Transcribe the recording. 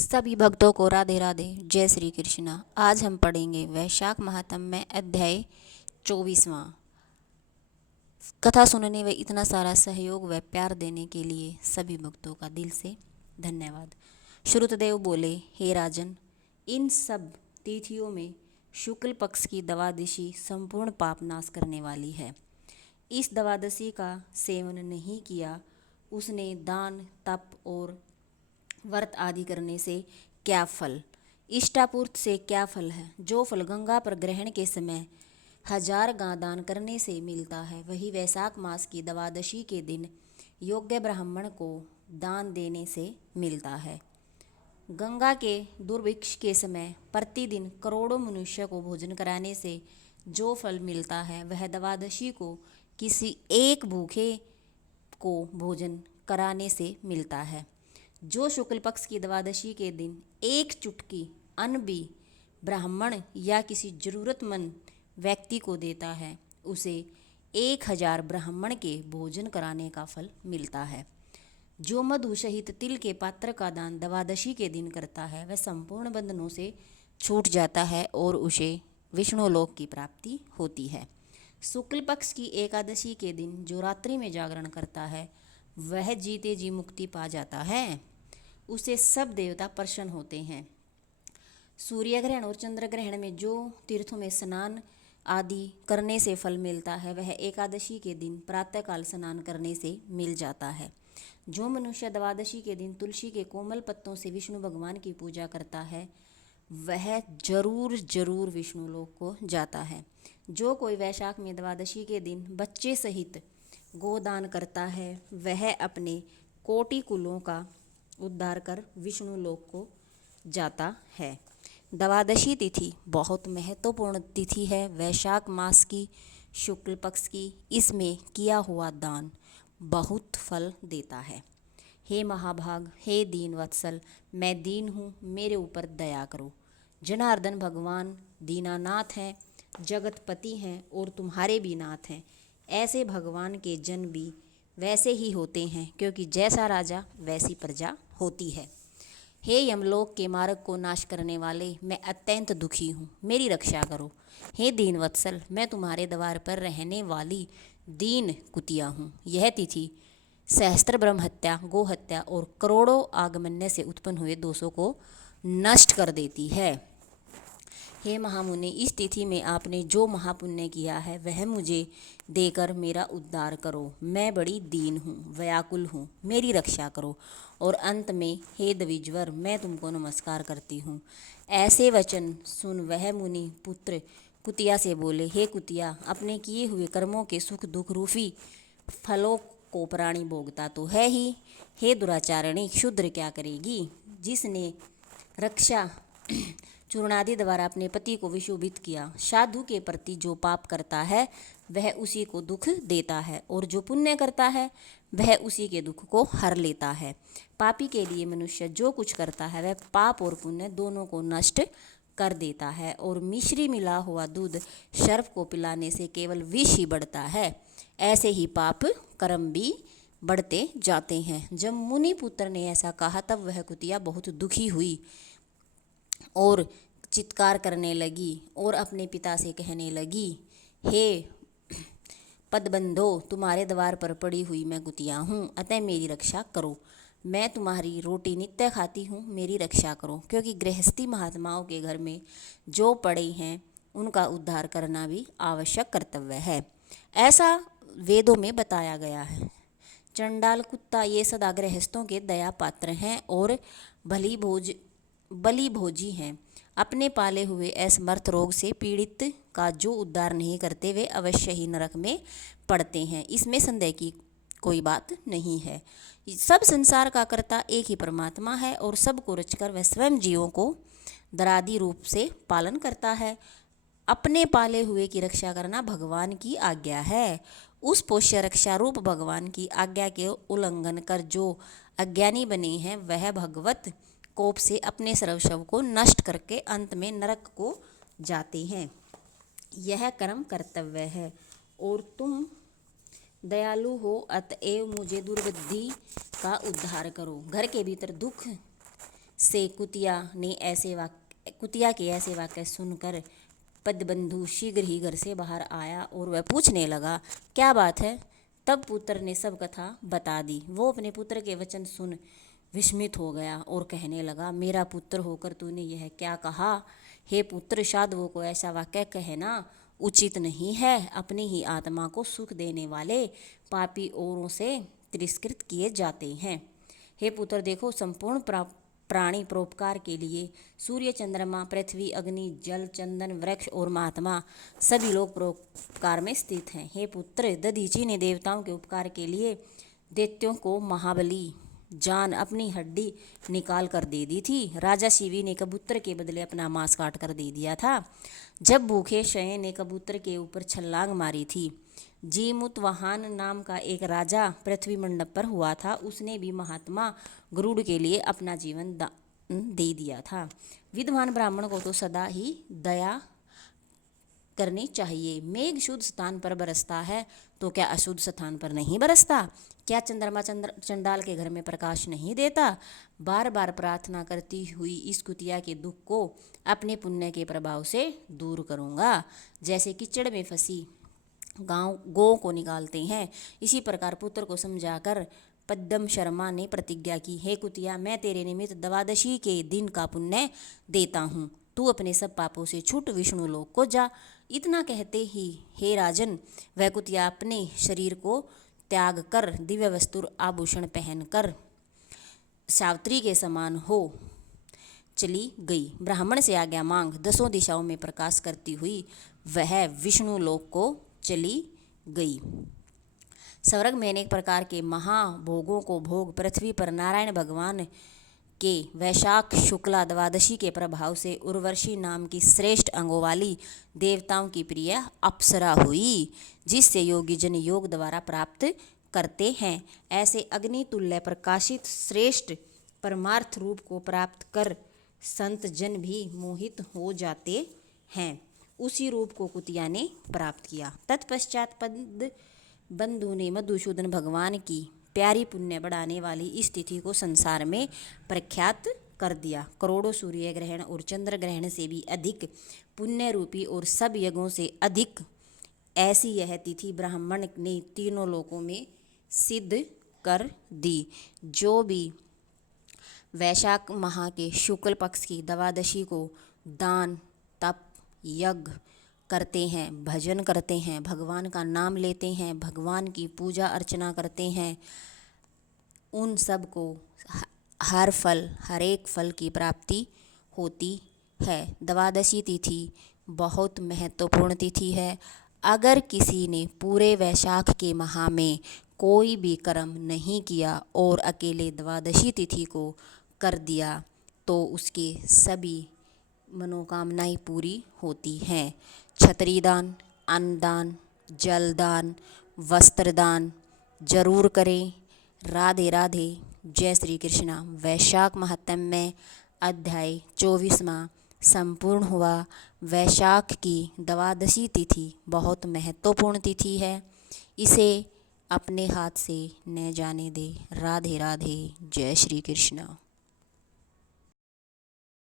सभी भक्तों को राधे राधे। जय श्री कृष्णा। आज हम पढ़ेंगे वैशाख महात्म्य में अध्याय 24वां। कथा सुनने व इतना सारा सहयोग व प्यार देने के लिए सभी भक्तों का दिल से धन्यवाद। श्रुतदेव बोले, हे राजन, इन सब तिथियों में शुक्ल पक्ष की द्वादशी संपूर्ण पाप नाश करने वाली है। इस द्वादशी का सेवन नहीं किया उसने दान तप और व्रत आदि करने से क्या फल, इष्टापूर्त से क्या फल है। जो फल गंगा पर ग्रहण के समय 1000 गां दान करने से मिलता है, वही वैशाख मास की द्वादशी के दिन योग्य ब्राह्मण को दान देने से मिलता है। गंगा के दुर्भिक्ष के समय प्रतिदिन करोड़ों मनुष्य को भोजन कराने से जो फल मिलता है, वह द्वादशी को किसी एक भूखे को भोजन कराने से मिलता है। जो शुक्ल पक्ष की द्वादशी के दिन एक चुटकी अन्न भी ब्राह्मण या किसी जरूरतमंद व्यक्ति को देता है, उसे 1000 ब्राह्मण के भोजन कराने का फल मिलता है। जो मधु सहित तिल के पात्र का दान द्वादशी के दिन करता है, वह संपूर्ण बंधनों से छूट जाता है और उसे विष्णुलोक की प्राप्ति होती है। शुक्ल पक्ष की एकादशी के दिन जो रात्रि में जागरण करता है, वह जीते जी मुक्ति पा जाता है। उसे सब देवता प्रसन्न होते हैं। सूर्य ग्रहण और चंद्र ग्रहण में जो तीर्थों में स्नान आदि करने से फल मिलता है, वह एकादशी के दिन प्रातःकाल स्नान करने से मिल जाता है। जो मनुष्य द्वादशी के दिन तुलसी के कोमल पत्तों से विष्णु भगवान की पूजा करता है, वह जरूर जरूर विष्णु लोक को जाता है। जो कोई वैशाख में द्वादशी के दिन बच्चे सहित गोदान करता है, वह अपने कोटि कुलों का उद्धार कर विष्णु लोक को जाता है। द्वादशी तिथि बहुत महत्वपूर्ण तिथि है, वैशाख मास की शुक्ल पक्ष की। इसमें किया हुआ दान बहुत फल देता है। हे महाभाग, हे दीन वत्सल, मैं दीन हूँ, मेरे ऊपर दया करो। जनार्दन भगवान दीनानाथ हैं, जगतपति हैं और तुम्हारे भी नाथ हैं। ऐसे भगवान के जन भी वैसे ही होते हैं, क्योंकि जैसा राजा वैसी प्रजा होती है। हे यमलोक के मार्ग को नाश करने वाले, मैं अत्यंत दुखी हूँ, मेरी रक्षा करो। हे दीन वत्सल, मैं तुम्हारे द्वार पर रहने वाली दीन कुतिया हूँ। यह तिथि सहस्त्र ब्रह्म हत्या, गो हत्या और करोड़ों आगमन्य से उत्पन्न हुए दोषों को नष्ट कर देती है। हे महामुनि, इस तिथि में आपने जो महापुण्य किया है, वह मुझे देकर मेरा उद्धार करो। मैं बड़ी दीन हूँ, व्याकुल हूँ, मेरी रक्षा करो। और अंत में, हे द्विजवर, मैं तुमको नमस्कार करती हूँ। ऐसे वचन सुन वह मुनि पुत्र कुतिया से बोले, हे कुतिया, अपने किए हुए कर्मों के सुख दुख रूपी फलों को प्राणी भोगता तो है ही। हे दुराचारणी, क्षुद्र क्या करेगी? जिसने रक्षा चूर्णादि द्वारा अपने पति को विशोभित किया, साधु के प्रति जो पाप करता है, वह उसी को दुख देता है, और जो पुण्य करता है, वह उसी के दुख को हर लेता है। पापी के लिए मनुष्य जो कुछ करता है, वह पाप और पुण्य दोनों को नष्ट कर देता है। और मिश्री मिला हुआ दूध सर्प को पिलाने से केवल विष ही बढ़ता है। ऐसे ही पाप कर्म भी बढ़ते जाते हैं। जब मुनि पुत्र ने ऐसा कहा, तब वह कुतिया बहुत दुखी हुई और चित्कार करने लगी और अपने पिता से कहने लगी, हे पदबंधो, तुम्हारे द्वार पर पड़ी हुई मैं कुतिया हूँ, अतः मेरी रक्षा करो। मैं तुम्हारी रोटी नित्य खाती हूँ, मेरी रक्षा करो। क्योंकि गृहस्थी महात्माओं के घर में जो पड़े हैं, उनका उद्धार करना भी आवश्यक कर्तव्य है, ऐसा वेदों में बताया गया है। चंडाल कुत्ता ये सदा गृहस्थों के दया पात्र हैं और बली भोजी हैं। अपने पाले ऐसे असमर्थ रोग से पीड़ित का जो उद्धार नहीं करते, वे अवश्य ही नरक में पड़ते हैं। इसमें संदेह की कोई बात नहीं है। सब संसार का कर्ता एक ही परमात्मा है और सबको रचकर वह स्वयं जीवों को दरादी रूप से पालन करता है। अपने पाले हुए की रक्षा करना भगवान की आज्ञा है। उस पोष्य रक्षा रूप भगवान की आज्ञा के उल्लंघन कर जो अज्ञानी बने हैं, वह भगवत कोप से अपने सर्वस्व को नष्ट करके अंत में नरक को जाते हैं। यह कर्म कर्तव्य है। और तुम दयालु हो, अतएव मुझे दुर्बुद्धि का उद्धार करो। घर के भीतर दुख से कुतिया के ऐसे वाक्य सुनकर पद्मबंधु शीघ्र ही घर से बाहर आया और वह पूछने लगा, क्या बात है? तब पुत्र ने सब कथा बता दी। वो अपने पुत्र के वचन सुन विस्मित हो गया और कहने लगा, मेरा पुत्र होकर तूने यह क्या कहा? हे पुत्र, साधुओं को ऐसा वाक्य कहना उचित नहीं है। अपनी ही आत्मा को सुख देने वाले पापी औरों से तिरस्कृत किए जाते हैं। हे पुत्र, देखो, संपूर्ण प्राणी परोपकार के लिए सूर्य, चंद्रमा, पृथ्वी, अग्नि, जल, चंदन, वृक्ष और महात्मा सभी लोग परोपकार में स्थित हैं। हे पुत्र, दधीची ने देवताओं के उपकार के लिए दैत्यों को महाबली जान अपनी हड्डी निकाल कर दे दी थी। राजा शिवी ने कबूतर के बदले अपना मांस काट कर दे दिया था। जब भूखे शय ने कबूतर के ऊपर छलांग मारी थी। जीमुतवाहन नाम का एक राजा पृथ्वी मंडप पर हुआ था। उसने भी महात्मा गरुड़ के लिए अपना जीवन दे दिया था। विद्वान ब्राह्मण को तो सदा ही दया करनी चाहिए। मेघ शुद्ध स्थान पर बरसता है तो क्या अशुद्ध स्थान पर नहीं बरसता? क्या चंद्रमा चंडाल के घर में प्रकाश नहीं देता? बार बार प्रार्थना करती हुई इस कुतिया के दुख को अपने पुण्य के प्रभाव से दूर करूँगा। जैसे कीचड़ में फंसी गौ को निकालते हैं, इसी प्रकार पुत्र को समझाकर पद्म शर्मा ने प्रतिज्ञा की, हे कुतिया, मैं तेरे निमित्त द्वादशी के दिन का पुण्य देता हूँ। तू अपने सब पापों से छूट विष्णु लोक को जा। इतना कहते ही हे राजन, वह कुतिया अपने शरीर को त्याग कर दिव्य वस्त्र आभूषण पहनकर सावित्री के समान हो चली गई। ब्राह्मण से आज्ञा मांग दसों दिशाओं में प्रकाश करती हुई वह विष्णु लोक को चली गई। स्वर्ग में अनेक प्रकार के महाभोगों को भोग पृथ्वी पर नारायण भगवान के वैशाख शुक्ला द्वादशी के प्रभाव से उर्वशी नाम की श्रेष्ठ अंगों वाली देवताओं की प्रिय अप्सरा हुई, जिससे योगी जन योग द्वारा प्राप्त करते हैं। ऐसे अग्नि तुल्य प्रकाशित श्रेष्ठ परमार्थ रूप को प्राप्त कर संत जन भी मोहित हो जाते हैं। उसी रूप को कुतिया ने प्राप्त किया। तत्पश्चात बंधु ने मधुसूदन भगवान की प्यारी पुण्य बढ़ाने वाली इस तिथि को संसार में प्रख्यात कर दिया। करोड़ों सूर्य ग्रहण और चंद्र ग्रहण से भी अधिक पुण्य रूपी और सब यज्ञों से अधिक ऐसी यह तिथि ब्राह्मण ने तीनों लोकों में सिद्ध कर दी। जो भी वैशाख माह के शुक्ल पक्ष की द्वादशी को दान, तप, यज्ञ करते हैं, भजन करते हैं, भगवान का नाम लेते हैं, भगवान की पूजा अर्चना करते हैं, उन सब को हर एक फल की प्राप्ति होती है। द्वादशी तिथि बहुत महत्वपूर्ण तिथि है। अगर किसी ने पूरे वैशाख के माह में कोई भी कर्म नहीं किया और अकेले द्वादशी तिथि को कर दिया तो उसके सभी मनोकामनाएं पूरी होती हैं। छतरीदान, अन्नदान, जलदान, वस्त्रदान जरूर करें। राधे राधे। जय श्री कृष्णा। वैशाख महात्म्य अध्याय 24वां संपूर्ण हुआ। वैशाख की द्वादशी तिथि बहुत महत्वपूर्ण तिथि है। इसे अपने हाथ से न जाने दे। राधे राधे। जय श्री कृष्ण।